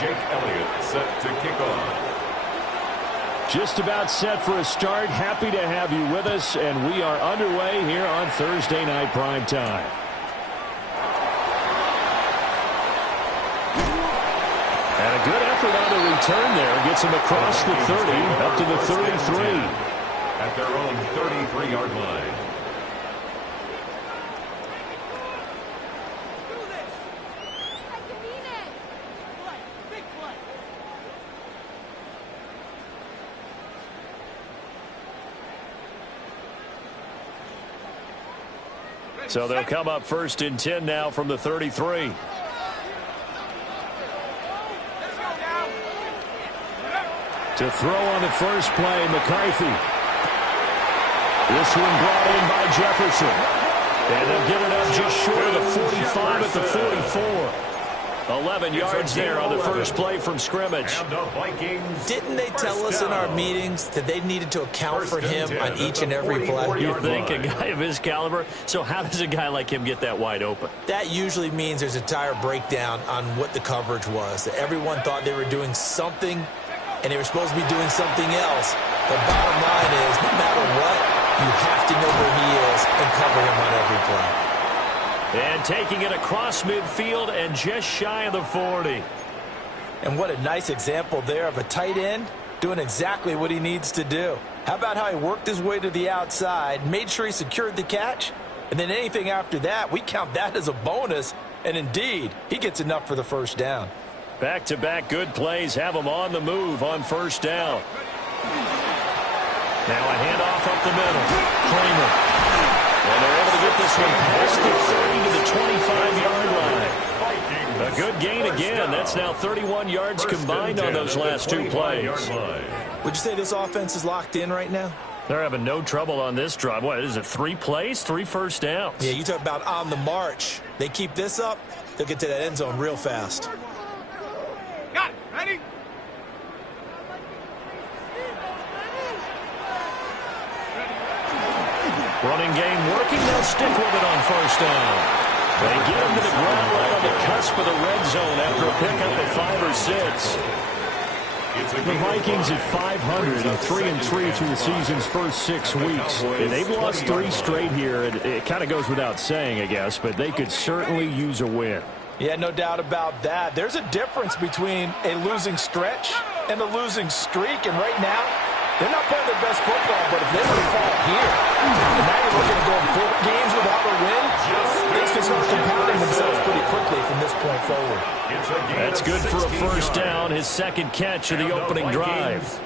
Jake Elliott set to kick off. Just about set for a start. Happy to have you with us, and we are underway here on Thursday Night Prime Time. And a good effort on the return there. Gets him across the 30, up to the 33. At their own 33-yard line. So they'll come up 1st and 10 now from the 33. To throw on the first play, McCarthy. This one brought in by Jefferson. And they'll get it up just short of the 45 at the 44. 11 yards there on the first play from scrimmage. Didn't they tell us in our meetings that they needed to account for him on each and every play? You think a guy of his caliber? So how does a guy like him get that wide open? That usually means there's a entire breakdown on what the coverage was. That everyone thought they were doing something, and they were supposed to be doing something else. The bottom line is, no matter what, you have to know where he is and cover him on every play. And taking it across midfield and just shy of the 40. And what a nice example there of a tight end doing exactly what he needs to do. How about how he worked his way to the outside, made sure he secured the catch, and then anything after that, we count that as a bonus. And indeed, he gets enough for the first down. Back-to-back good plays have him on the move on first down. Now a handoff up the middle. Kramer. And they're able to get this one past the 30 to the 25-yard line. A good gain again. That's now 31 yards combined on those last two plays. Would you say this offense is locked in right now? They're having no trouble on this drive. What is it, 3 plays, 3 first downs? Yeah, you talk about on the march. They keep this up, they'll get to that end zone real fast. Got it. Ready? Running game working. They'll stick with it on first down. They get him to the ground right on the cusp of the red zone after a pickup of 5 or 6. The Vikings at 500 and 3-3 through the season's first 6 weeks. And they've lost 3 straight here. It kind of goes without saying, I guess, but they could certainly use a win. Yeah, no doubt about that. There's a difference between a losing stretch and a losing streak. And right now, they're not playing their best football, but if they were to fall here, and now you're looking at going 4 games without a win, things can start compounding themselves pretty quickly from this point forward. That's good for a first down, his second catch of the opening drive.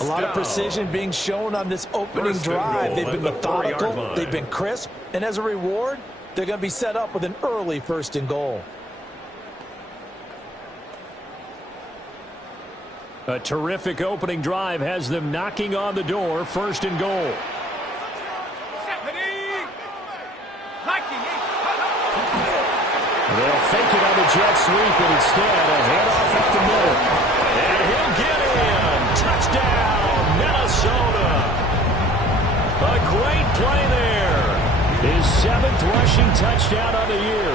A lot of precision being shown on this opening drive. They've been methodical, they've been crisp, and as a reward, they're going to be set up with an early 1st and goal. A terrific opening drive has them knocking on the door, 1st and goal. They'll fake it on the jet sweep, and instead a handoff up the middle. And he'll get in. Touchdown, Minnesota. A great play there. His 7th rushing touchdown of the year.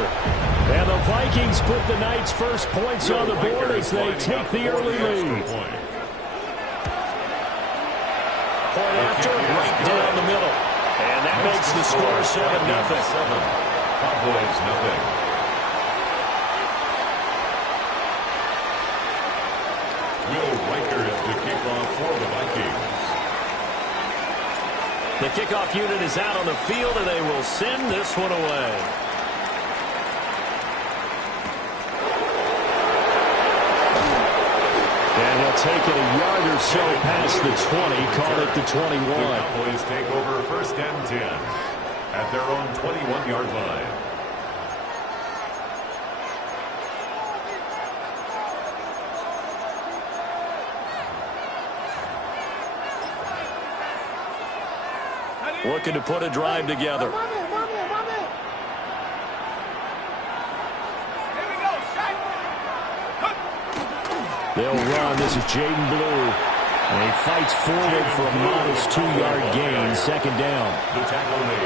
And the Vikings put the Knights' first points on the board as they take the early lead. Point after, right down the middle. And that makes the score 7-0. Cowboys, nothing. Will Riker is the kickoff for the Vikings. The kickoff unit is out on the field, and they will send this one away. And he'll take it a yard or so past the 20, call it the 21. The Cowboys take over 1st and 10 at their own 21-yard line. Looking to put a drive together. They'll run. This is Jaden Blue. And he fights forward for a modest 2-yard gain, second down.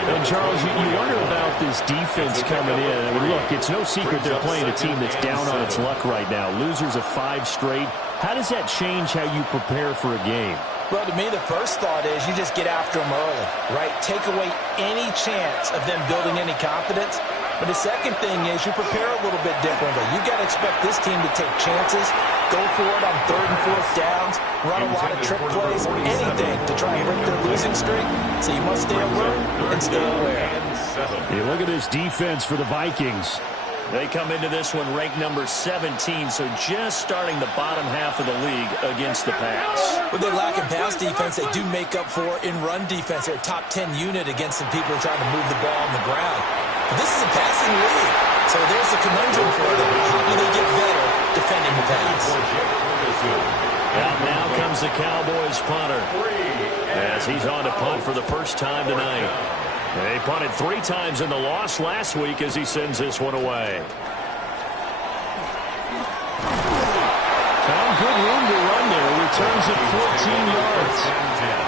And, Charles, you wonder about this defense coming in. I mean, look, it's no secret they're playing a team that's down on its luck right now. Losers of 5 straight. How does that change how you prepare for a game? Well, to me, the first thought is you just get after them early, right? Take away any chance of them building any confidence. But the second thing is you prepare a little bit differently. You got to expect this team to take chances, go for it on 3rd and 4th downs, run a lot of trick plays, anything to try and break their losing streak. So you must stay alert and stay aware. You look at this defense for the Vikings. They come into this one ranked number 17, so just starting the bottom half of the league against the pass. With their lack of pass defense, they do make up for in run defense. They're a top 10 unit against some people trying to move the ball on the ground. But this is a passing league, so there's the conundrum for them. How do they get better defending the pass? Out now comes the Cowboys punter as he's on to punt for the first time tonight. They punted 3 times in the loss last week as he sends this one away. Found good room to run there. Returns at 14 yards.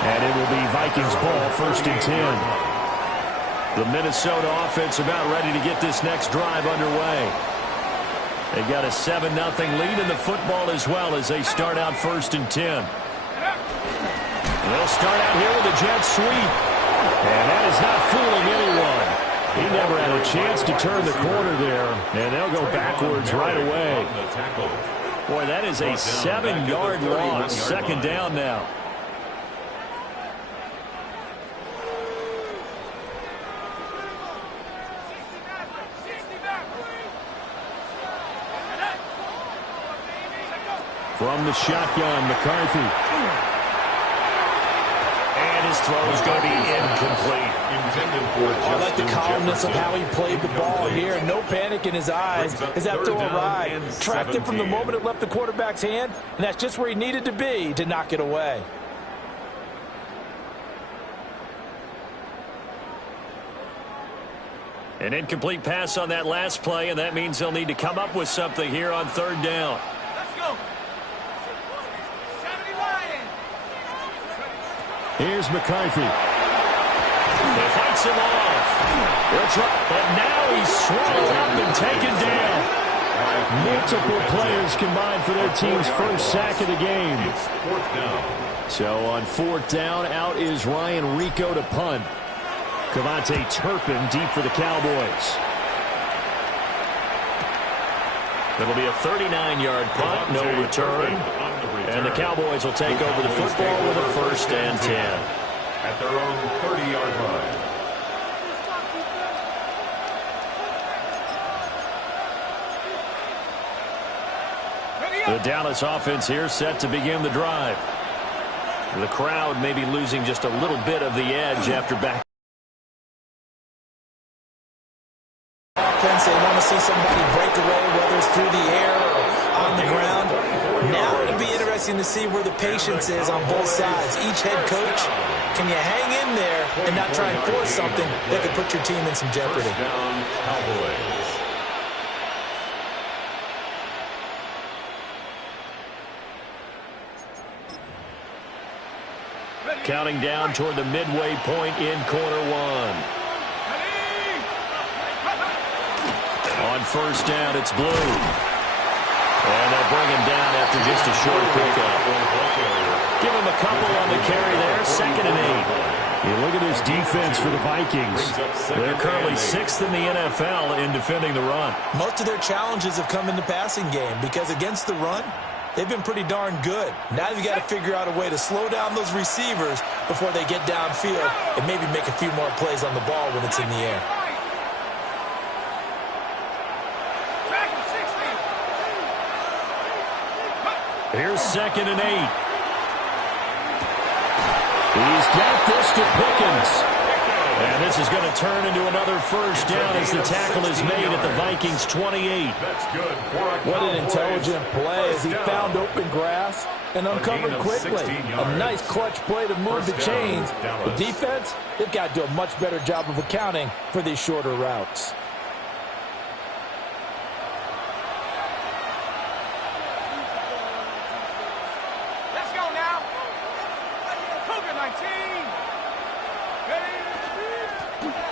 And it will be Vikings ball, 1st and 10. The Minnesota offense about ready to get this next drive underway. They've got a 7-0 lead in the football as well as they start out 1st and 10. They'll start out here with a jet sweep. And that is not fooling anyone. He never had a chance to turn the corner there. And they'll go backwards right away. Boy, that is a 7-yard loss. Second down now. From the shotgun, McCarthy. His throw is going to be incomplete. I like the calmness of how he played the ball here. No panic in his eyes as that throw arrived. Tracked it from the moment it left the quarterback's hand, and that's just where he needed to be to knock it away. An incomplete pass on that last play, and that means they'll need to come up with something here on 3rd down. Let's go. Here's McCarthy. He fights him off. But now he's swallowed up and taken down. Multiple players combined for their team's first sack of the game. So on 4th down, out is Ryan Rico to punt. Cavante Turpin deep for the Cowboys. It'll be a 39-yard punt, no return. And the Cowboys will take over the football with a 1st and 10. At their own 30-yard line. The Dallas offense here set to begin the drive. The crowd may be losing just a little bit of the edge after back. They want to see somebody break away, whether it's through the air or on the ground. Now it'll be interesting to see where the patience is on both sides. Each head coach, can you hang in there and not try and force something that could put your team in some jeopardy? First down, Cowboys. Counting down toward the midway point in quarter 1. On 1st down, it's Blue. And they'll bring him down after just a short pickup. Give him a couple on the carry there, 2nd and 8. You look at this defense for the Vikings. They're currently 6th in the NFL in defending the run. Most of their challenges have come in the passing game because against the run, they've been pretty darn good. Now you've got to figure out a way to slow down those receivers before they get downfield and maybe make a few more plays on the ball when it's in the air. Here's 2nd and 8. He's got this to Pickens. And this is going to turn into another 1st down as the tackle is made at the Vikings 28. What an intelligent play as he found open grass and uncovered quickly. A nice clutch play to move the chains. The defense, they've got to do a much better job of accounting for these shorter routes.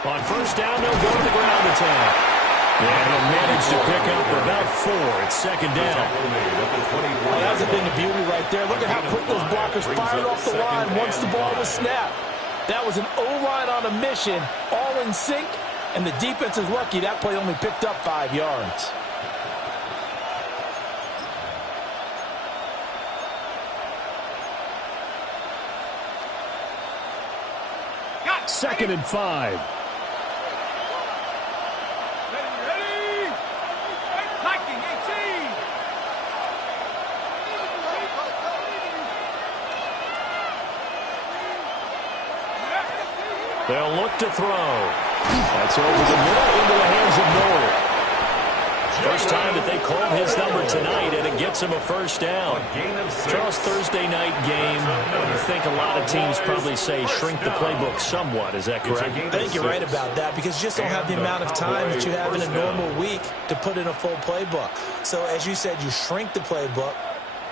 On first down, they'll go to the ground attack. And he'll manage to pick up about 4. It's second down. Well, that's been the beauty right there. Look at how quick those blockers fired off the line once the ball was snapped. That was an O-line on a mission, all in sync, and the defense is lucky that play only picked up 5 yards. Second and 5. They'll look to throw. That's over the middle into the hands of Noel. First time that they called his number tonight, and it gets him a first down. Charles, Thursday night game, I think a lot of teams probably say shrink the playbook somewhat. Is that correct? I think you're right about that because you just don't have the amount of time that you have in a normal week to put in a full playbook. So, as you said, you shrink the playbook.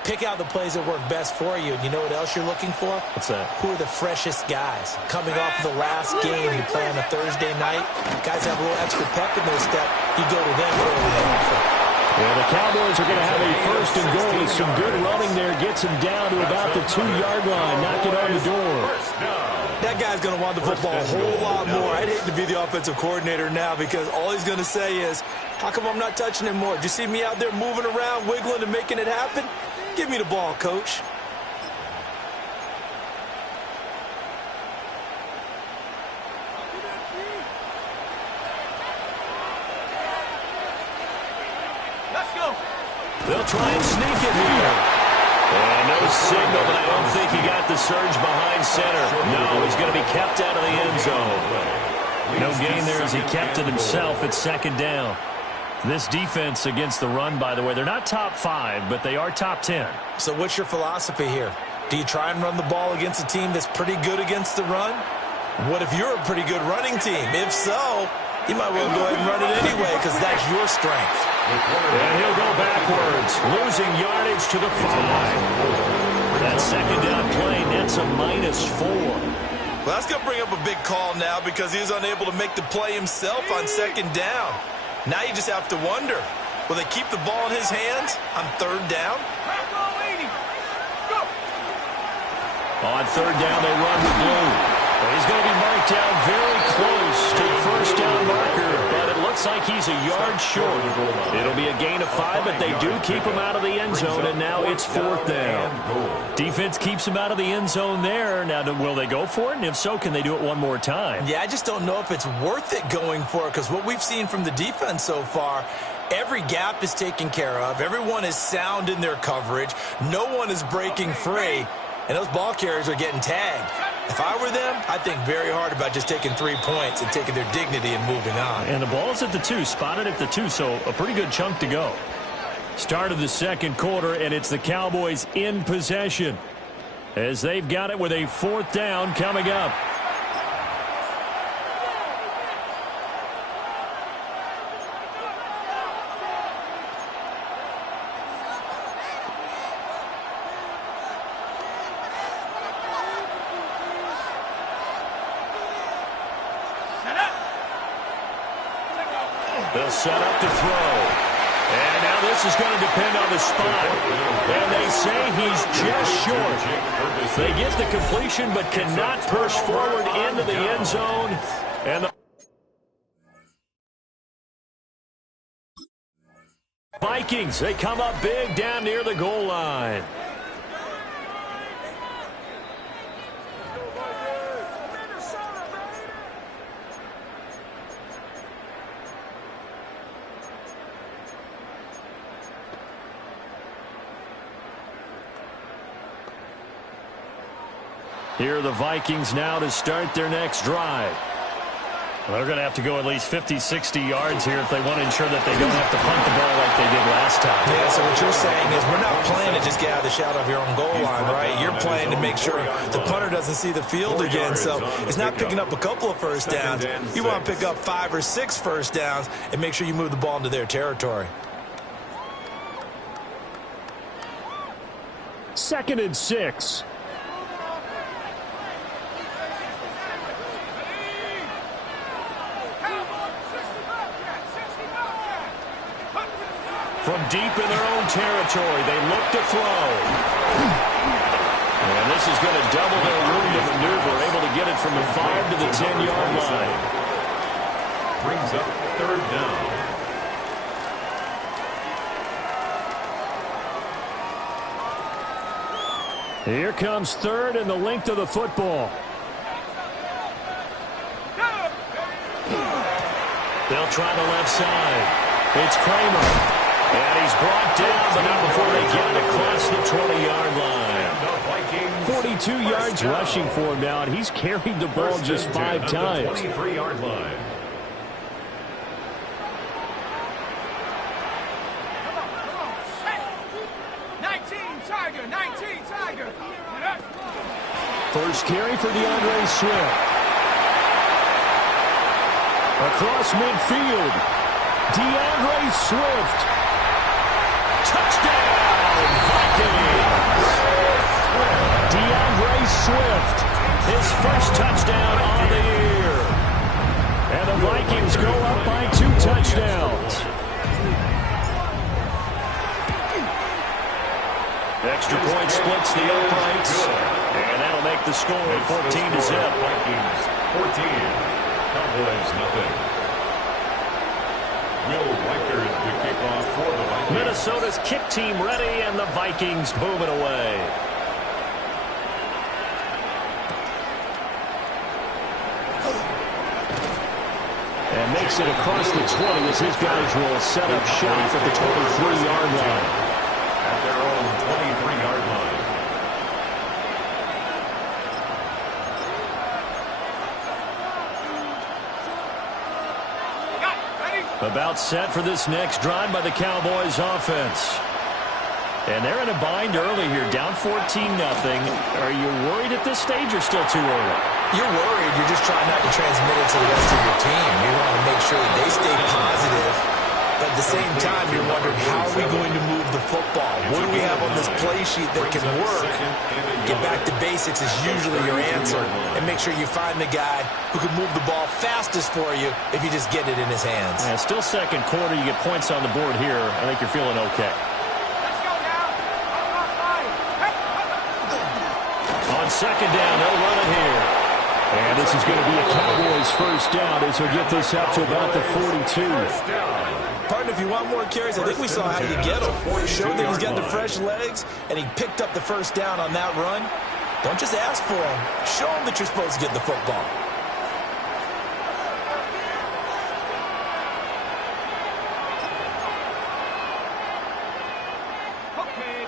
Pick out the plays that work best for you. And you know what else you're looking for? What's that? Who are the freshest guys? Coming off of the last game, you play on a Thursday night. Guys have a little extra pep in their step. You go to them early and often. Yeah, the Cowboys are going to have a first and goal with some good running there. Gets him down to about the 2-yard line. Knock it on the door. That guy's going to want the football a whole lot more. I'd hate to be the offensive coordinator now because all he's going to say is, how come I'm not touching him more? Did you see me out there moving around, wiggling, and making it happen? Give me the ball, coach. Let's go. They'll try and sneak it here. And no signal, but I don't think he got the surge behind center. No, he's going to be kept out of the end zone. No gain there as he kept it himself at second down. This defense against the run, by the way, they're not top 5, but they are top 10. So what's your philosophy here? Do you try and run the ball against a team that's pretty good against the run? What if you're a pretty good running team? If so, you might well go ahead and run it anyway because that's your strength. And he'll go backwards, losing yardage to the 5. That second down play nets a -4. Well, that's going to bring up a big call now because he was unable to make the play himself on second down. Now you just have to wonder, will they keep the ball in his hands on third down? On third down, they run with blue. Well, he's going to be marked down very close to the first down marker, but it looks like he's a yard short. It'll be a gain of 5, but they do keep him out of the end zone, and now it's fourth down. Defense keeps him out of the end zone there. Now, will they go for it? And if so, can they do it one more time? Yeah, I just don't know if it's worth it going for it because what we've seen from the defense so far, every gap is taken care of. Everyone is sound in their coverage. No one is breaking free, and those ball carriers are getting tagged. If I were them, I'd think very hard about just taking 3 points and taking their dignity and moving on. And the ball's at the 2, spotted at the 2, so a pretty good chunk to go. Start of the second quarter, and it's the Cowboys in possession as they've got it with a fourth down coming up. They'll set up to throw. And now this is going to depend on the spot. And they say he's just short. They get the completion but cannot push forward into the end zone. And the Vikings, they come up big down near the goal line. Here are the Vikings now to start their next drive. Well, they're going to have to go at least 50, 60 yards here if they want to ensure that they don't have to punt the ball like they did last time. Yeah, so what you're saying is we're not playing to just get out of the shadow of your own goal line, right? You're playing to make sure the punter doesn't see the field again. So it's not picking up a couple of first downs. You want to pick up 5 or 6 first downs and make sure you move the ball into their territory. 2nd and 6. From deep in their own territory, they look to throw. And this is going to double their room to maneuver, able to get it from the 5 to the 10-yard line. Brings up third down. Here comes third and the length of the football. They'll try the left side. It's Kramer. And he's brought down, but not before they get it across the 20-yard line. 42 yards rushing for him now, and he's carried the ball just 5 times. 23-yard line. First carry for DeAndre Swift. Across midfield. DeAndre Swift. Touchdown, Vikings. DeAndre Swift. His first touchdown on the year. And the Vikings go up by 2 touchdowns. Extra point splits the uprights. And that'll make the score 14 to zip. Vikings 14. Cowboys nothing. Will Weicker to kick off for the Vikings. Minnesota's kick team ready, and the Vikings move it away. And makes it across the 20 as his guys will set up shop at the 23-yard line. At their own 23-yard line. About set for this next drive by the Cowboys offense. And they're in a bind early here, down 14-0. Are you worried at this stage or still too early? You're worried. You're just trying not to transmit it to the rest of your team. You want to make sure that they stay positive. But at the same time, you're wondering, how are we going to move the football? What do we have on this play sheet that can work? Get back to basics is usually your answer. And make sure you find the guy who can move the ball fastest for you if you just get it in his hands. Yeah, still second quarter. You get points on the board here. I think you're feeling okay. On second down, they'll run it here. And this is going to be a Cowboys first down as he'll get this up to about the 42. Partner, if you want more carries, I think we saw how you get them. Showed that he's got the fresh legs, and he picked up the first down on that run. Don't just ask for him. Show him that you're supposed to get the football.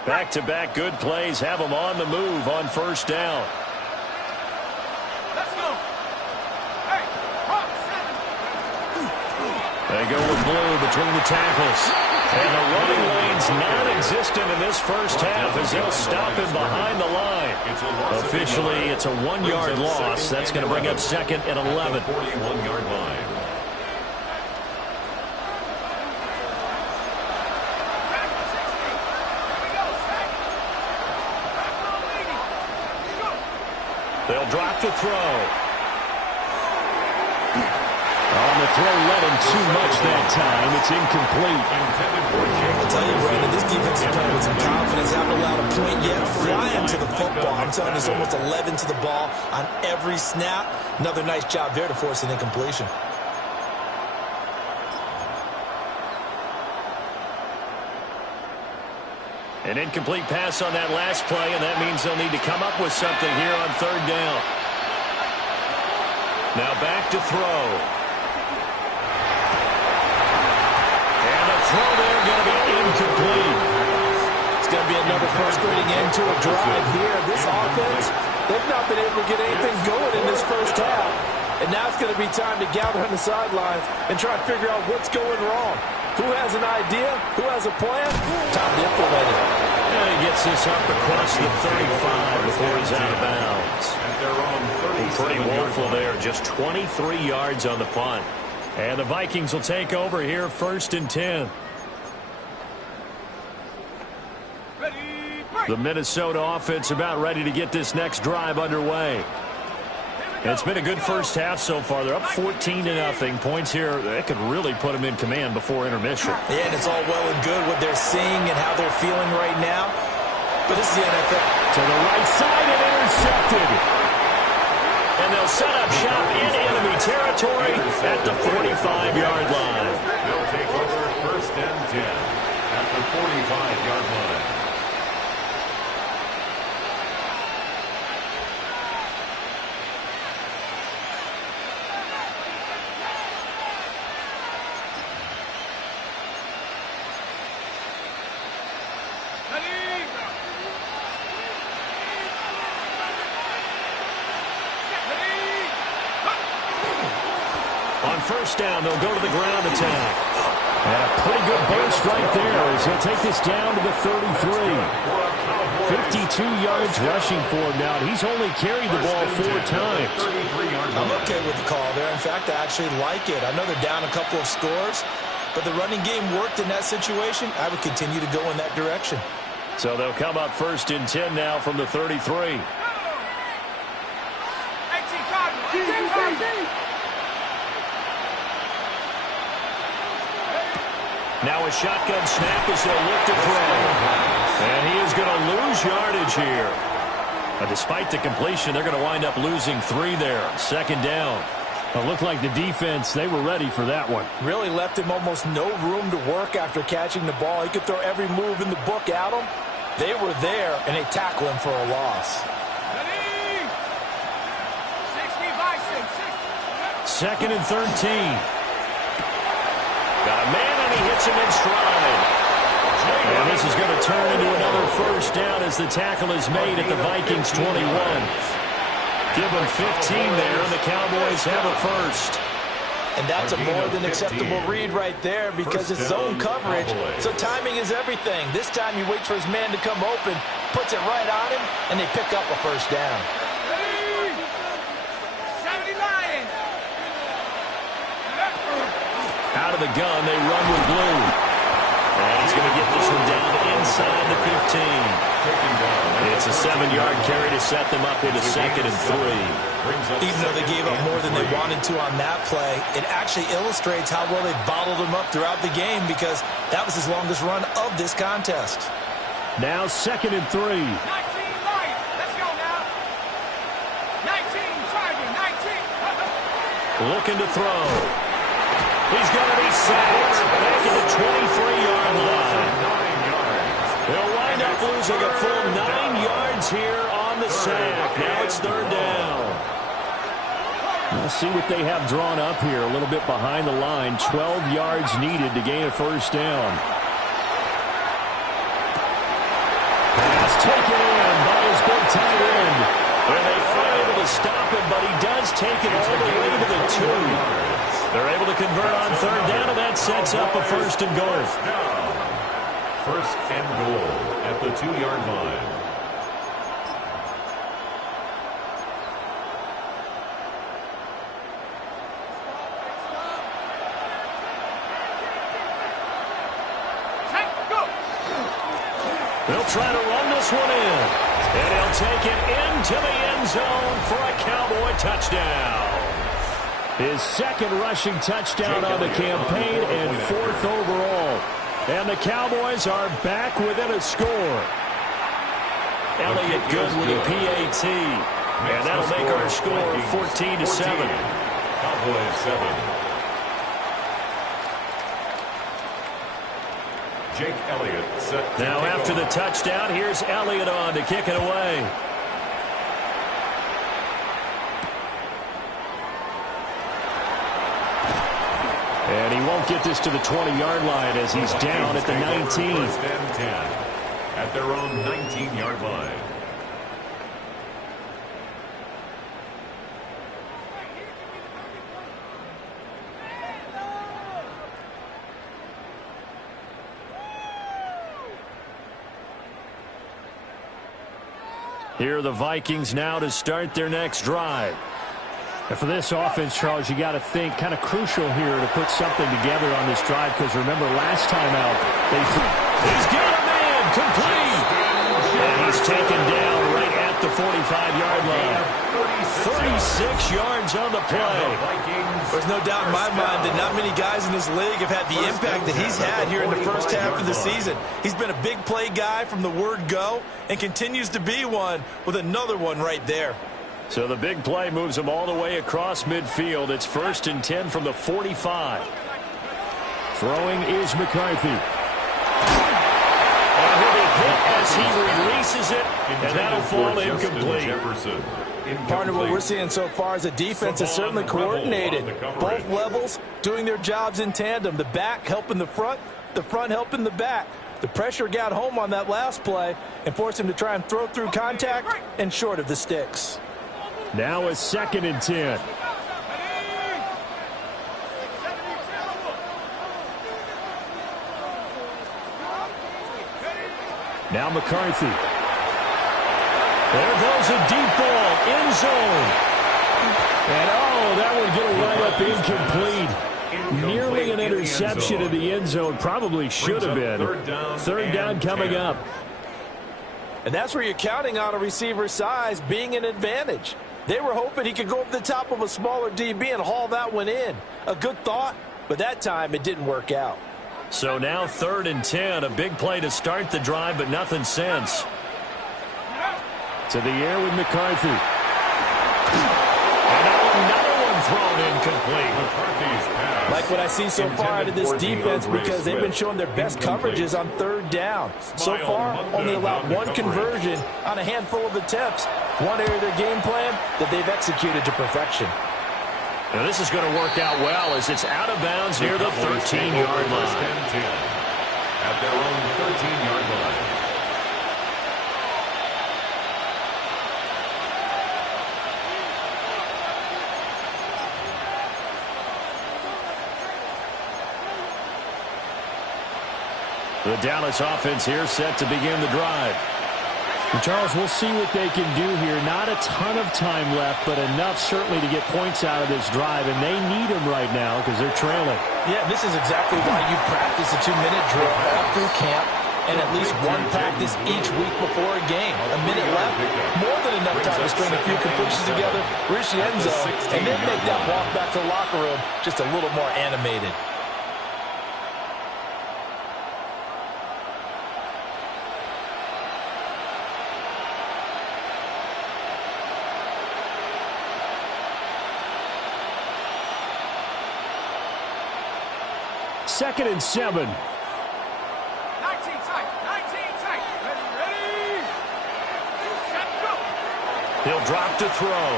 Back-to-back good plays have them on the move on first down. Let's go. Hey, They go with blue between the tackles. And the running lane's non-existent in this first half as they'll stop him behind the line. Officially, it's a 1-yard loss. That's going to bring up second and 11. 41-yard line. They'll drop to throw. On the throw, let him too much that time. It's incomplete. I'll tell you, Brandon, this defense is playing with some confidence. Haven't allowed a point yet. Flying to the football. I'm telling you, it's almost 11 to the ball on every snap. Another nice job there to force an incompletion. An incomplete pass on that last play, and that means they'll need to come up with something here on third down. Now back to throw. And the throw there going to be incomplete. It's going to be another frustrating end to a drive here. This offense, they've not been able to get anything going in this first half. And now it's going to be time to gather on the sidelines and try to figure out what's going wrong. Who has an idea? Who has a plan? Time to implement it. And he gets this up across the 35 before he's out of bounds. Pretty woeful there. Just 23 yards on the punt. And the Vikings will take over here first and 10. The Minnesota offense about ready to get this next drive underway. It's been a good first half so far. They're up 14-0. Points here, that could really put them in command before intermission. Yeah, and it's all well and good what they're seeing and how they're feeling right now. But this is the NFL. To the right side and intercepted. And they'll set up shop in enemy territory at the 45-yard line. They'll take over 1st and 10 at the 45-yard line. On 1st down, they'll go to the ground attack. And a pretty good burst right there as he'll take this down to the 33. 52 yards rushing for him now. He's only carried the ball 4 times. I'm okay with the call there. In fact, I actually like it. I know they're down a couple of scores, but the running game worked in that situation. I would continue to go in that direction. So they'll come up 1st and 10 now from the 33. Now a shotgun snap as they'll look to throw. And he is going to lose yardage here. But despite the completion, they're going to wind up losing 3 there. 2nd down. It looked like the defense, they were ready for that one. Really left him almost no room to work after catching the ball. He could throw every move in the book at him. They were there, and they tackle him for a loss. 2nd and 13. Got a man, and he hits him in stride. And this is going to turn into another 1st down as the tackle is made at the Vikings 21. Give them 15 there, and the Cowboys have a 1st. And that's a more than acceptable read right there because it's zone coverage, so timing is everything. This time he waits for his man to come open, puts it right on him, and they pick up a 1st down. Out of the gun, they run with blue. And he's going to get this one down inside the 15. It's a 7-yard carry to set them up with a 2nd and 3. Even though they gave up more than they wanted to on that play, it actually illustrates how well they bottled him up throughout the game because that was his longest run of this contest. Now 2nd and 3. 19 light. Let's go now. 19 Tiger, 19. Looking to throw. He's going to be sacked back at the 23-yard line. They'll wind up losing a full 9 yards here on the sack. Now it's 3rd down. We'll see what they have drawn up here. A little bit behind the line. 12 yards needed to gain a 1st down. Pass taken in by his big tight end. And they are able to stop him, but he does take it all the way to the 2. They're able to convert on 3rd down, and that sets up a 1st and goal. 1st and goal at the 2-yard line. They'll try to run this one in. And he'll take it into the end zone for a Cowboy touchdown. His 2nd rushing touchdown on the campaign and 4th overall. And the Cowboys are back within a score. Elliott good with a PAT. And that'll make our score 14-7. Cowboys 7. Jake Elliott set. Now after the touchdown, here's Elliott on to kick it away. And he won't get this to the 20-yard line as he's down at the 19. 1st and 10 at their own 19-yard line. Here are the Vikings now to start their next drive. And for this offense, Charles, you got to think kind of crucial here to put something together on this drive because remember last time out, he's got a man complete. And he's taken down right at the 45-yard line. 36 yards on the play. There's no doubt in my mind that not many guys in this league have had the impact that he's had here in the first half of the season. He's been a big play guy from the word go and continues to be one with another one right there. So the big play moves him all the way across midfield. It's 1st and 10 from the 45. Throwing is McCarthy. And he'll be hit as he releases it, and that'll fall incomplete. Partner, what we're seeing so far is the defense is certainly coordinated. Both levels doing their jobs in tandem. The back helping the front helping the back. The pressure got home on that last play and forced him to try and throw through contact and short of the sticks. Now a 2nd and 10. Now McCarthy. There goes a deep ball, end zone. And that would get a right up incomplete. Nearly an interception in the end zone. Probably should have been. Third down coming up. And that's where you're counting on a receiver's size being an advantage. They were hoping he could go over the top of a smaller DB and haul that one in. A good thought, but that time it didn't work out. So now 3rd and 10, a big play to start the drive, but nothing since. To the air with McCarthy. And now another one thrown incomplete. Like what I see so far out of this defense, because they've been showing their best coverages on 3rd down. So far, only allowed one conversion on a handful of attempts. One area of their game plan that they've executed to perfection. Now this is going to work out well as it's out of bounds near the 13-yard line. At their own 13-yard line. The Dallas offense here set to begin the drive. And Charles, we'll see what they can do here. Not a ton of time left, but enough certainly to get points out of this drive, and they need them right now because they're trailing. Yeah, this is exactly why you practice a 2-minute drill all through camp and at least one practice each week before a game. A minute left, more than enough time to string a few completions together, reach the end zone, and then make that walk back to the locker room just a little more animated. Second and 7. 19 tight. 19 tight. Ready. Set, go. He'll drop to throw.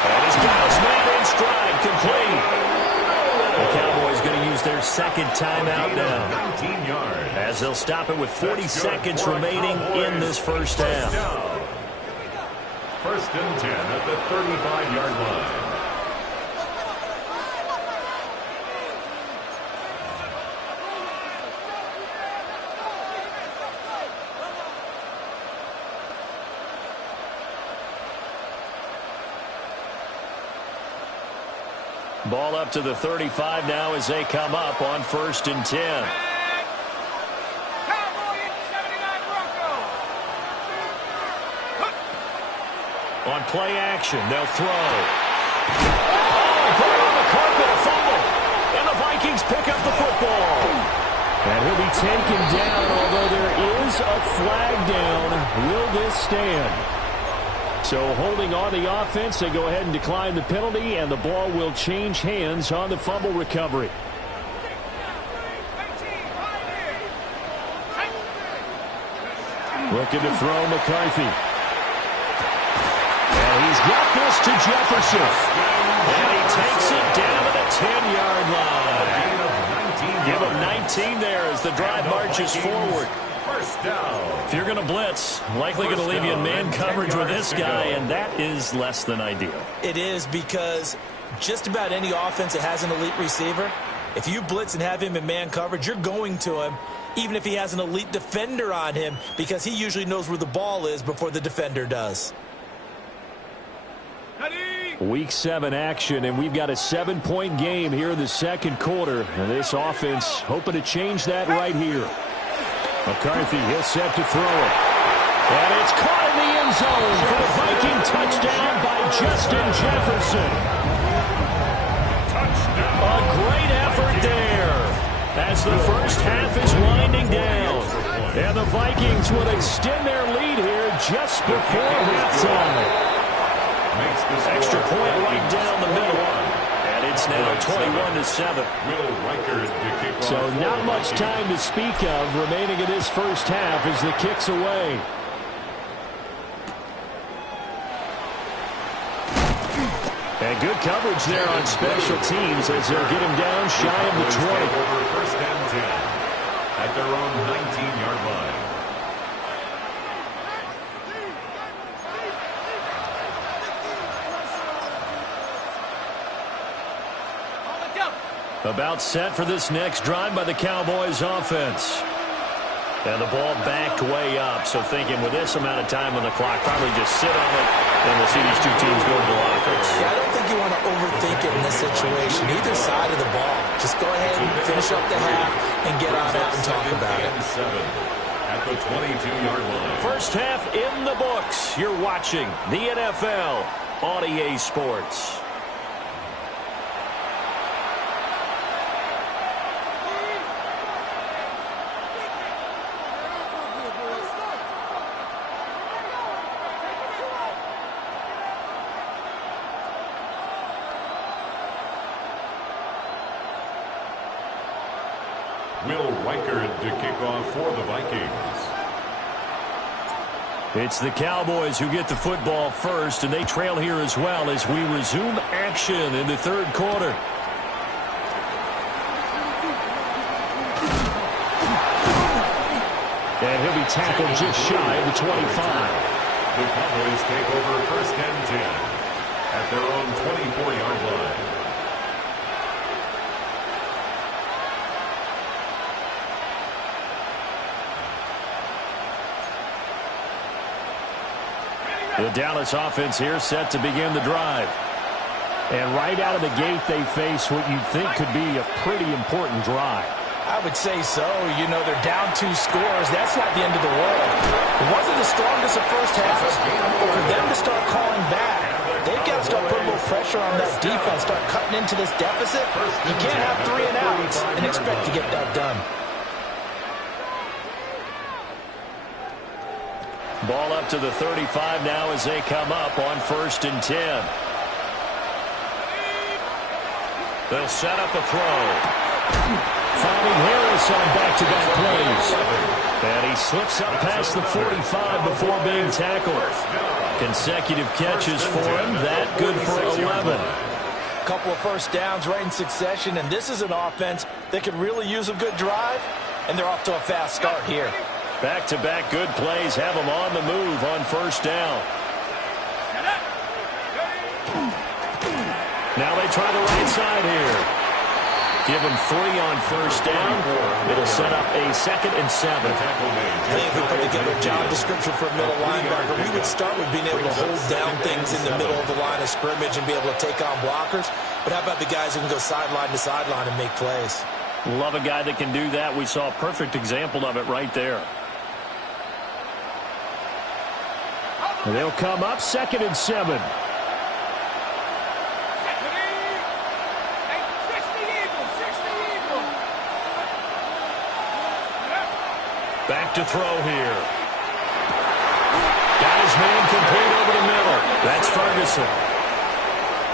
And he's got his man in stride, complete. The Cowboys going to use their 2nd timeout now, 19 yards. as they'll stop it with 40 seconds remaining in this first half. 1st and 10 at the 35-yard line. Ball up to the 35 now as they come up on 1st and 10. Cowboy 79 Broncos. On play action, they'll throw. Oh, put it on the carpet, a fumble. And the Vikings pick up the football. And he'll be taken down, although there is a flag down. Will this stand? So holding on the offense, they go ahead and decline the penalty, and the ball will change hands on the fumble recovery. Looking to throw McCarthy. And he's got this to Jefferson. And he takes it down to the 10-yard line. Give him 19 there as the drive marches forward. First down. If you're going to blitz, likely going to leave you in man coverage with this guy, and that is less than ideal. It is, because just about any offense that has an elite receiver, if you blitz and have him in man coverage, you're going to him, even if he has an elite defender on him, because he usually knows where the ball is before the defender does. Week 7 action, and we've got a 7-point game here in the second quarter. And this offense hoping to change that right here. McCarthy, he'll set to throw it. And it's caught in the end zone for the Viking touchdown by Justin Jefferson. A great effort there as the first half is winding down. And the Vikings will extend their lead here just before halftime. Extra point right down the middle. And it's now 21-7. So not much time to speak of remaining in this first half as the kick's away. And good coverage there on special teams as they'll get him down shy of the 20. First and 10 at their own 19-yard line. About set for this next drive by the Cowboys offense. And the ball backed way up. So thinking with this amount of time on the clock, probably just sit on it, and we'll see these two teams go to the lockers. Yeah, I don't think you want to overthink it in this situation. Either side of the ball. Just go ahead and finish up the half and get on out and talk about it. At the 22-yard line. First half in the books. You're watching the NFL on EA Sports. Will Reichard to kick off for the Vikings. It's the Cowboys who get the football first, and they trail here as well as we resume action in the third quarter. And he'll be tackled just shy of the 25. The Cowboys take over first and 10 at their own 24-yard line. The Dallas offense here set to begin the drive. And right out of the gate, they face what you'd think could be a pretty important drive. I would say so. You know, they're down 2 scores. That's not the end of the world. It wasn't the strongest of first halves. For them to start calling back, they've got to start putting a little pressure on that defense, start cutting into this deficit. You can't have 3 and outs and expect to get that done. Ball up to the 35 now as they come up on first and 10. They'll set up a throw. Finding Harris on back-to-back plays. And he slips up past the 45 before being tackled. Consecutive catches for him. That good for 11. Couple of first downs right in succession, and this is an offense that could really use a good drive, and they're off to a fast start here. Back-to-back good plays have them on the move on first down. Now they try the right side here. Give him 3 on first down. It'll set up a 2nd and 7. I think if we put together a job description for a middle linebacker, we would start with being able to hold down things in the middle of the line of scrimmage and be able to take on blockers. But how about the guys who can go sideline to sideline and make plays? Love a guy that can do that. We saw a perfect example of it right there. And they'll come up 2nd and 7. Back to throw here. Got his man complete over the middle. That's Ferguson.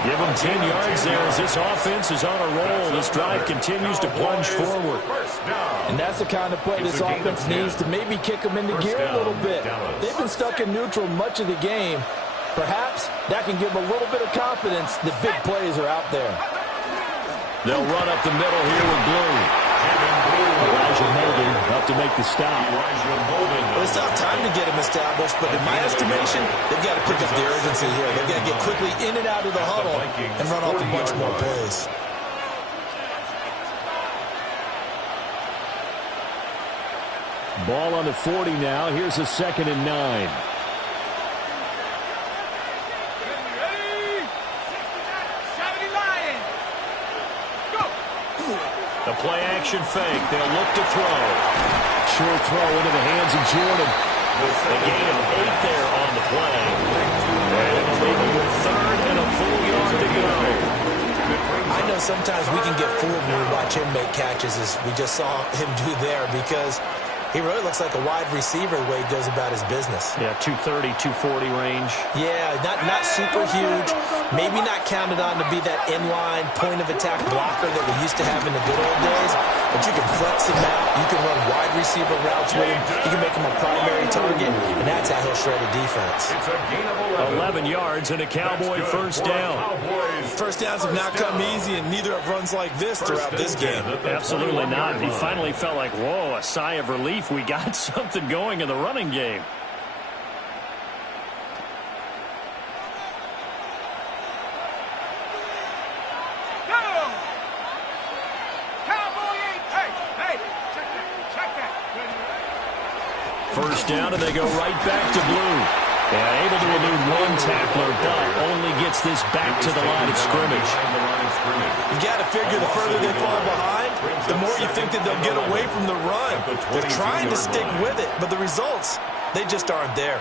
Give him 10 yards there as this offense is on a roll. This drive continues to plunge forward. And that's the kind of play this offense needs to maybe kick them into gear a little bit. They've been stuck in neutral much of the game. Perhaps that can give them a little bit of confidence that big plays are out there. They'll run up the middle here with Blue. Elijah Molden up to make the stop. Well, it's not time to get him established, but in my estimation, they've got to pick up the urgency here. They've got to get quickly in and out of the huddle and run off a bunch more plays. Ball on the 40 now. Here's a 2nd and 9. The play-action fake. They'll look to throw. Short throw into the hands of Jordan. A gain of 8 there on the play. And it'll leave him with 3rd and a full yard to go. I know sometimes we can get fooled when we watch him make catches, as we just saw him do there, because he really looks like a wide receiver the way he goes about his business. Yeah, 230, 240 range. Yeah, not super huge. Maybe not counted on to be that inline point-of-attack blocker that we used to have in the good old days. But you can flex him out. You can run wide receiver routes with him. You can make him a primary target, and that's how he'll shred a defense. 11 yards and a Cowboy first down. First downs have not come easy, and neither have runs like this throughout this game. Absolutely not. He finally felt like, whoa, a sigh of relief. We got something going in the running game. First down, and they go right back to blue. Yeah, able to elude one tackler, but only gets this back to the line of scrimmage. You've got to figure the further they fall behind, the more you think that they'll get away from the run. They're trying to stick with it, but the results, they just aren't there.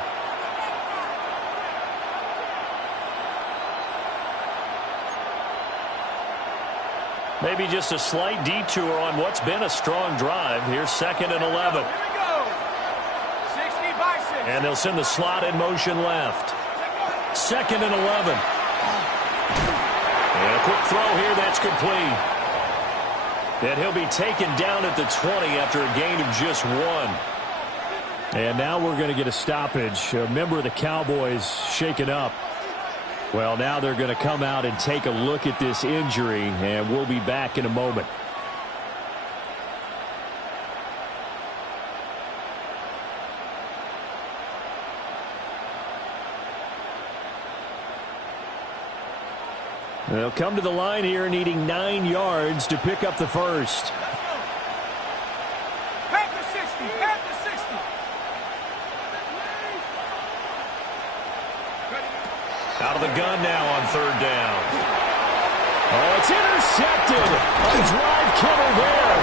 Maybe just a slight detour on what's been a strong drive. Here's 2nd and 11. And they'll send the slot in motion left. 2nd and 11. And a quick throw here, that's complete. And he'll be taken down at the 20 after a gain of just 1. And now we're going to get a stoppage. A member of the Cowboys shaken up. Well, now they're going to come out and take a look at this injury, and we'll be back in a moment. They'll come to the line here needing 9 yards to pick up the first. Back to 60, back to 60. Out of the gun now on 3rd down. Oh, it's intercepted. A drive killer there.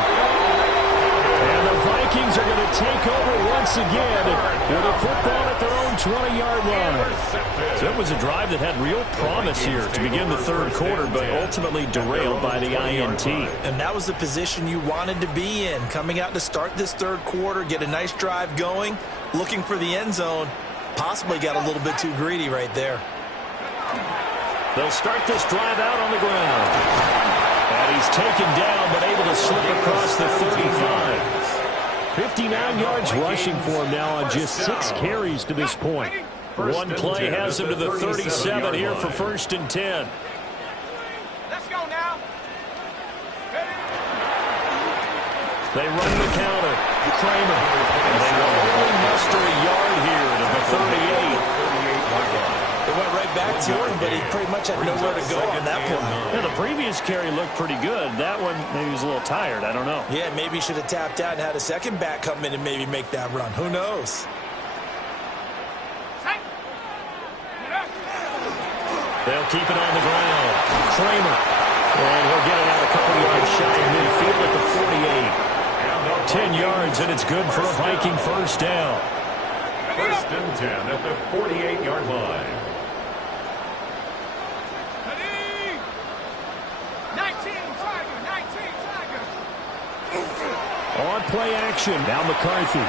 And the Vikings are going to take over once again with a football at their own 20-yard line. So it was a drive that had real promise here to begin the 3rd quarter, but ultimately derailed by the INT. And that was the position you wanted to be in, coming out to start this 3rd quarter, get a nice drive going, looking for the end zone. Possibly got a little bit too greedy right there. They'll start this drive out on the ground. And he's taken down, but able to slip across the 35. 59 yards rushing for him now on just 6 carries to this point. One play has him to the 37 here for 1st and 10. Let's go now. They run the counter. Kramer. And they will only muster a yard here to the 38. It went right back to him, but he pretty much had nowhere to go on that play. Yeah, the previous carry looked pretty good. That one, maybe he was a little tired. I don't know. Yeah, maybe he should have tapped out and had a second back come in and maybe make that run. Who knows? They'll keep it on the ground. Kramer. And he'll get it out a couple yards shy of midfield at the 48. 10 yards, and it's good for a Viking first down. 1st and 10 at the 48-yard line. 19, Tiger. On play action. Now McCarthy.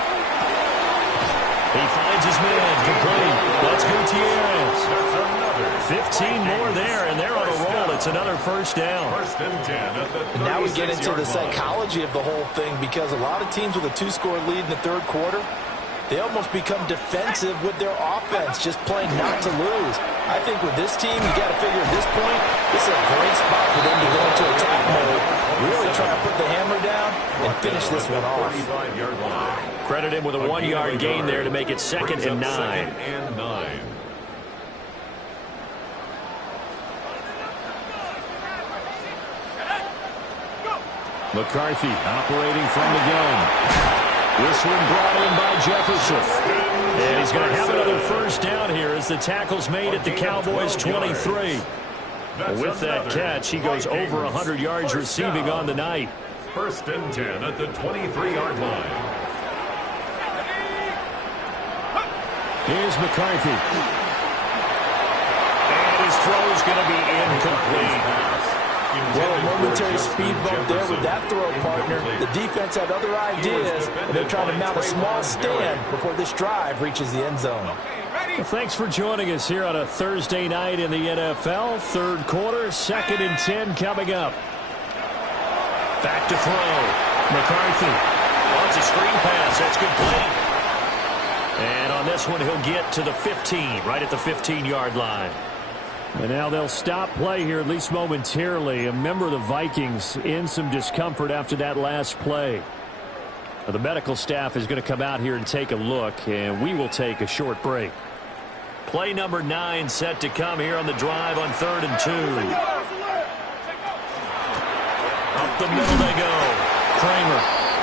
He finds his man. Complete. That's Gutierrez. 15 more there, and they're on a roll. It's another first down. 1st and 10 at the 36-yard line. And now we get into the psychology of the whole thing, because a lot of teams with a 2-score lead in the 3rd quarter, they almost become defensive with their offense, just playing not to lose. I think with this team, you got to figure at this point, this is a great spot for them to go into attack mode, really try to put the hammer down and finish this one off. Credit him with a 1-yard gain there to make it 2nd and 9. McCarthy operating from the gun. This one brought in by Jefferson. And he's going to have another first down here as the tackle's made at the Cowboys' 23. With that catch, he goes over 100 yards receiving on the night. 1st and 10 at the 23-yard line. Here's McCarthy. And his throw is going to be incomplete. Well, a momentary speed bump there with that throw, partner. The defense had other ideas, and they're trying to mount a small stand before this drive reaches the end zone. Well, thanks for joining us here on a Thursday night in the NFL. Third quarter, 2nd and 10 coming up. Back to throw. McCarthy wants a screen pass. That's complete. And on this one, he'll get to the 15, right at the 15-yard line. And now they'll stop play here, at least momentarily. A member of the Vikings in some discomfort after that last play. Now, the medical staff is going to come out here and take a look, and we will take a short break. Play number 9 set to come here on the drive on 3rd and 2. Up the middle they go. Kramer.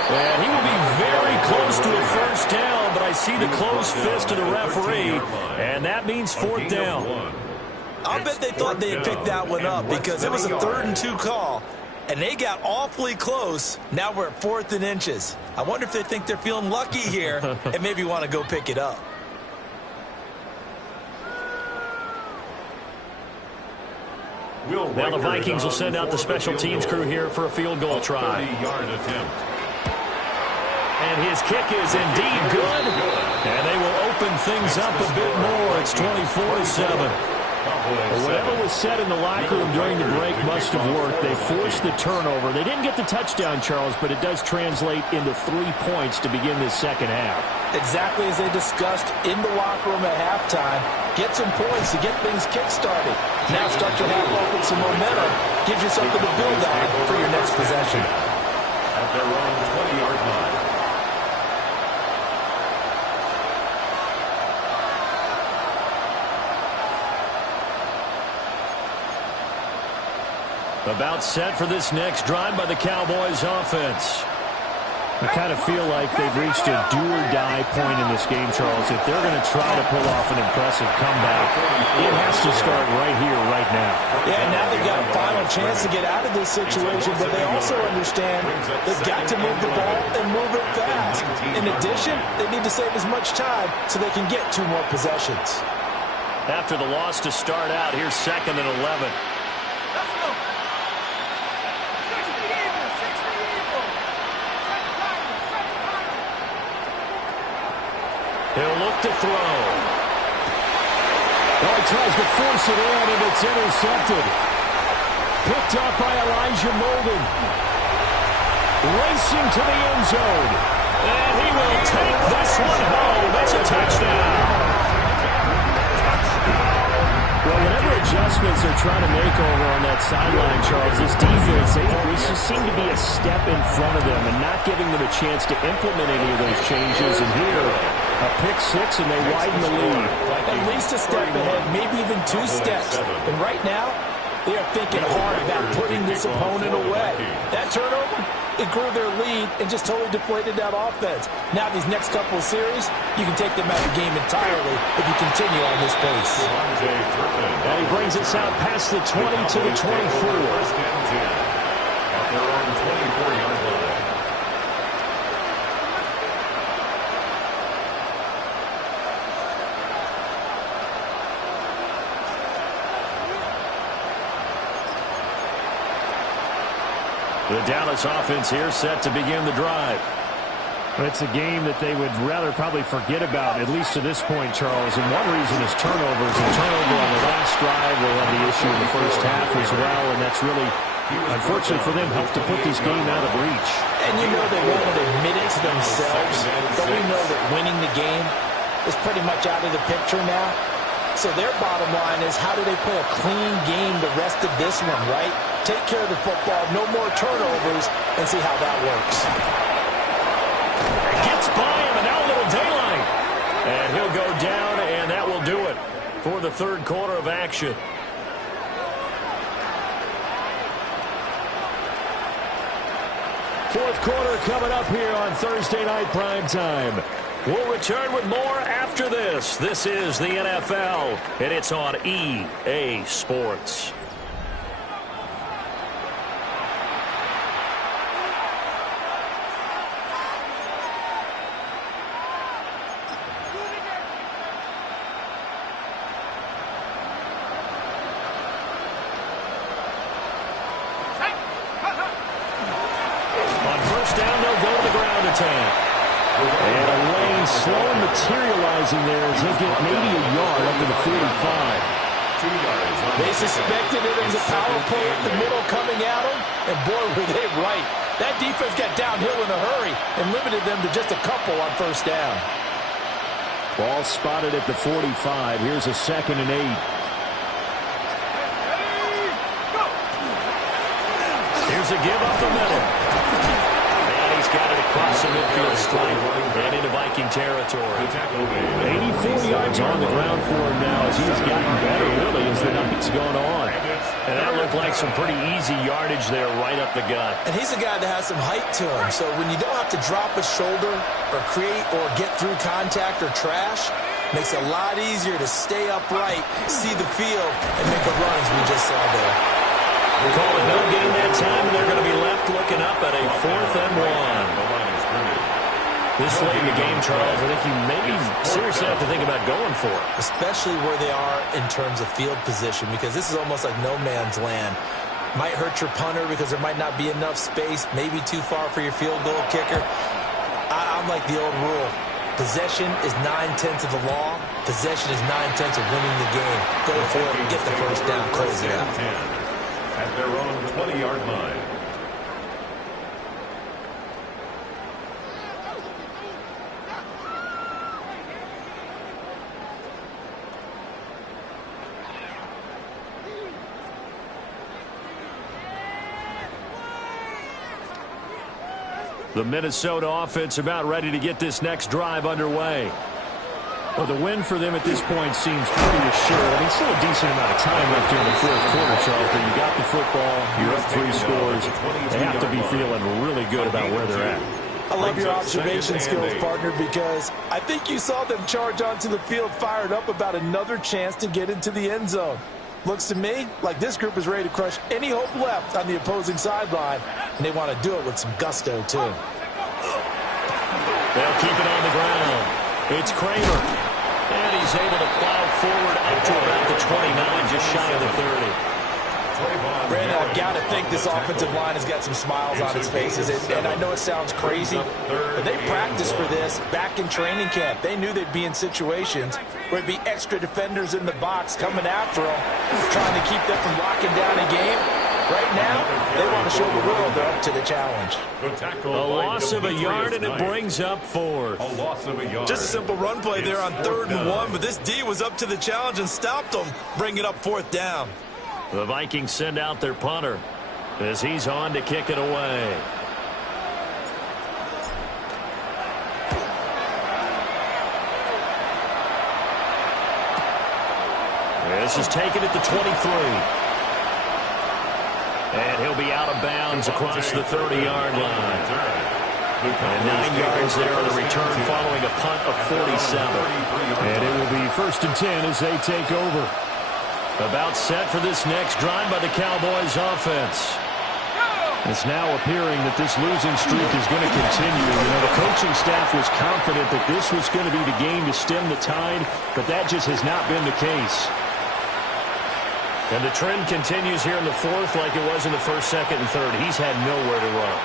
And he will be very close to a first down, but I see the closed fist of the referee, and that means 4th down. I'll bet they thought they had picked that one up because it was a 3rd and 2 call, and they got awfully close. Now we're at 4th and inches. I wonder if they think they're feeling lucky here and maybe want to go pick it up. Now the Vikings will send out the special teams crew here for a field goal try. And his kick is indeed good. And they will open things up a bit more. It's 24-7. Well, whatever was said in the locker room during the break must have worked. They forced the turnover. They didn't get the touchdown, Charles, but it does translate into 3 points to begin this second half. Exactly as they discussed in the locker room at halftime. Get some points to get things kick-started. Now start your half off with some momentum. Gives you something to build on for your next possession. At their own 20-yard line. About set for this next drive by the Cowboys offense. I kind of feel like they've reached a do-or-die point in this game, Charles. If they're going to try to pull off an impressive comeback, it has to start right here, right now. Yeah, now they've got a final chance to get out of this situation, but they also understand they've got to move the ball and move it fast. In addition, they need to save as much time so they can get 2 more possessions. After the loss to start out, here's 2nd and 11. He'll look to throw. Well, he tries to force it in, and it's intercepted. Picked up by Elijah Molden. Racing to the end zone. And he will take this one home. It's a touchdown. Well, whatever adjustments they're trying to make over on that sideline, Charles, this defense, they just seem to be a step in front of them and not giving them a chance to implement any of those changes. And here, a pick 6, and they widen the lead. At least a step ahead, maybe even 2 steps. And right now, they are thinking hard about putting this opponent away. That turnover, it grew their lead and just totally deflated that offense. Now these next couple of series, you can take them out of the game entirely if you continue on this pace. And he brings us out past the 20 to the 24. At their own 24-yard line. The Dallas offense here set to begin the drive. It's a game that they would rather probably forget about, at least to this point, Charles. And one reason is turnovers. A turnover on the last drive, they had the issue in the first half as well. And that's really, unfortunately for them, helped to put this game out of reach. And you know they won't admit it to themselves, but we know that winning the game is pretty much out of the picture now. So their bottom line is, how do they play a clean game the rest of this one, right? Take care of the football, no more turnovers, and see how that works. Gets by him, and now a little daylight. And he'll go down, and that will do it for the 3rd quarter of action. Fourth quarter coming up here on Thursday Night Primetime. We'll return with more after this. This is the NFL, and it's on EA Sports. first down, they'll go to the ground attack. And a lane slow and materializing there as he'll get maybe a yard up to the 45. 2 yards. They suspected it was a power play up the middle coming at them, and boy, were they right. That defense got downhill in a hurry and limited them to just a couple on first down. Ball spotted at the 45. Here's a 2nd and 8. Here's a give up the middle. And he's got it across the midfield stripe and into Viking territory. 84 yards on the ground for him now as he's gotten better, really, as the night's gone on. And that looked like some pretty easy yardage there right up the gut. And he's a guy that has some height to him, so when you don't have to drop a shoulder or create or get through contact or trash, makes it a lot easier to stay upright, see the field, and make a run as we just saw there. We'll call it no gain that time, and they're going to be left looking up at a 4th and 1. This late in the game, Charles, I think you maybe seriously have to think about going for it. Especially where they are in terms of field position, because this is almost like no man's land. Might hurt your punter because there might not be enough space, maybe too far for your field goal kicker. I'm like the old rule. Possession is 9/10 of the law. Possession is 9/10 of winning the game. Go for it, get the first down, close it out. At their own 20-yard line. The Minnesota offense about ready to get this next drive underway. Well, the win for them at this point seems pretty assured. I mean, still a decent amount of time left here in the 4th quarter, Charles, but you got the football, you're up 3 scores. They have to be feeling really good about where they're at. I love your observation skills, partner, because I think you saw them charge onto the field fired up about another chance to get into the end zone. Looks to me like this group is ready to crush any hope left on the opposing sideline, and they want to do it with some gusto, too. They'll keep it on the ground. It's Kramer. And he's able to plow forward up to about the 29, just shy of the 30. Brandon, I've got to think this offensive line has got some smiles on its faces. And I know it sounds crazy, but they practiced for this back in training camp. They knew they'd be in situations where it'd be extra defenders in the box coming after them, trying to keep them from locking down a game. Right now, they want to show the world they're up to the challenge. A loss of a yard, and it brings up 4th. A loss of a yard. Just a simple run play there on 3rd and 1, but this D was up to the challenge and stopped them, bringing up 4th down. The Vikings send out their punter as he's on to kick it away. This is taken at the 23. And he'll be out of bounds across the 30-yard line. And 9 yards there on the return following a punt of 47. And it will be 1st and 10 as they take over. About set for this next drive by the Cowboys offense. It's now appearing that this losing streak is going to continue. You know, the coaching staff was confident that this was going to be the game to stem the tide, but that just has not been the case. And the trend continues here in the 4th like it was in the 1st, 2nd, and 3rd. He's had nowhere to run.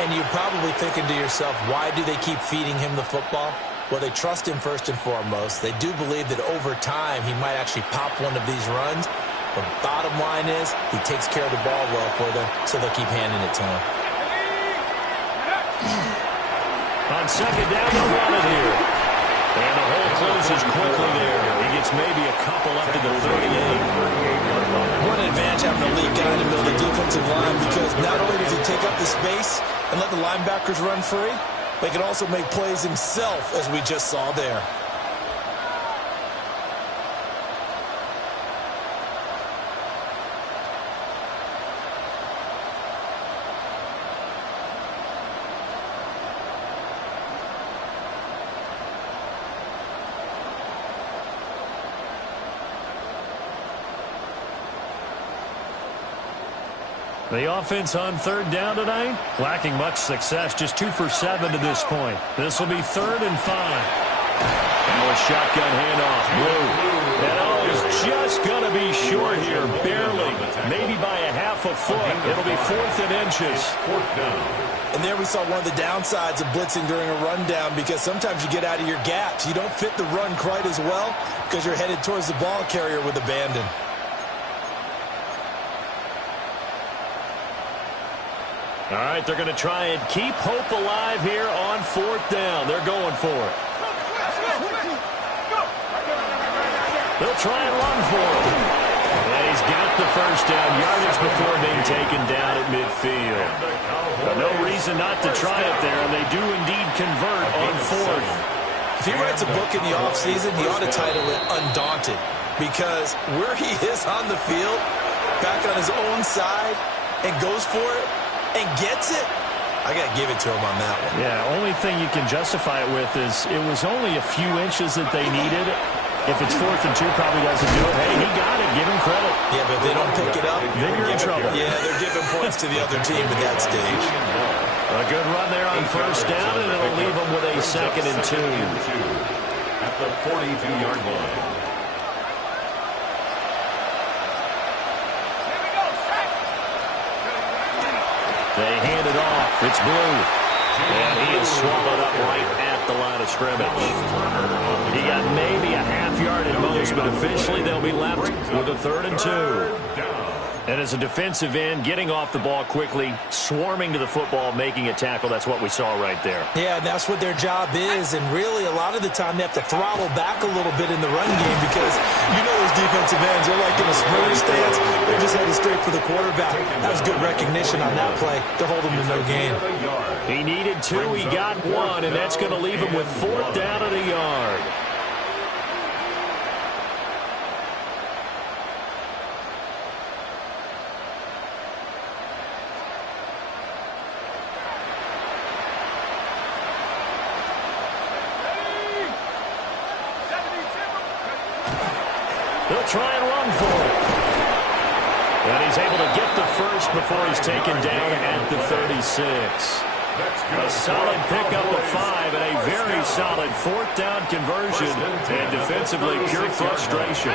And you're probably thinking to yourself, why do they keep feeding him the football? Well, they trust him first and foremost. They do believe that over time he might actually pop one of these runs. But bottom line is he takes care of the ball well for them, so they'll keep handing it to him. On 2nd down, they'll run it here. And the hole closes quickly there. He gets maybe a couple up to the 38. What an advantage having a lead guy to build a defensive line, because not only does he take up the space and let the linebackers run free, but he can also make plays himself, as we just saw there. The offense on 3rd down tonight, lacking much success, just 2 for 7 to this point. This will be 3rd and 5. Now a shotgun handoff. Blue. And is just going to be short here, barely. Maybe by a half a foot. It'll be 4th and inches. And there we saw one of the downsides of blitzing during a rundown, because sometimes you get out of your gaps. You don't fit the run quite as well because you're headed towards the ball carrier with abandon. All right, they're going to try and keep hope alive here on 4th down. They're going for it. They'll try and run for it. And he's got the first down, yardage before being taken down at midfield. But no reason not to try it there, and they do indeed convert on 4th. If he writes a book in the offseason, he ought to title it Undaunted, because where he is on the field, back on his own side, and goes for it, and gets it, I got to give it to him on that one. Yeah, only thing you can justify it with is it was only a few inches that they needed. If it's 4th and 2, probably doesn't do it. Hey, he got it. Give him credit. Yeah, but if they don't pick it up, then you're in trouble. Yeah, they're giving points to the other team at that stage. A good run there on 1st down, and it'll leave them with a 2nd and 2. At the 42-yard line. They hand it off. It's Blue. And he is swallowed up right at the line of scrimmage. He got maybe a half yard at most, but officially they'll be left with a 3rd and 2. And as a defensive end, getting off the ball quickly, swarming to the football, making a tackle, that's what we saw right there. Yeah, and that's what their job is, and really a lot of the time they have to throttle back a little bit in the run game, because you know those defensive ends, they're like in a sprinter stance. They're just headed straight for the quarterback. That was good recognition on that play to hold him to no gain. He needed 2, he got 1, and that's going to leave him with 4th down at a yard. They'll try and run for it. And he's able to get the first before he's taken down at the 36. A solid pickup of 5 and a very solid 4th down conversion. And defensively, pure frustration.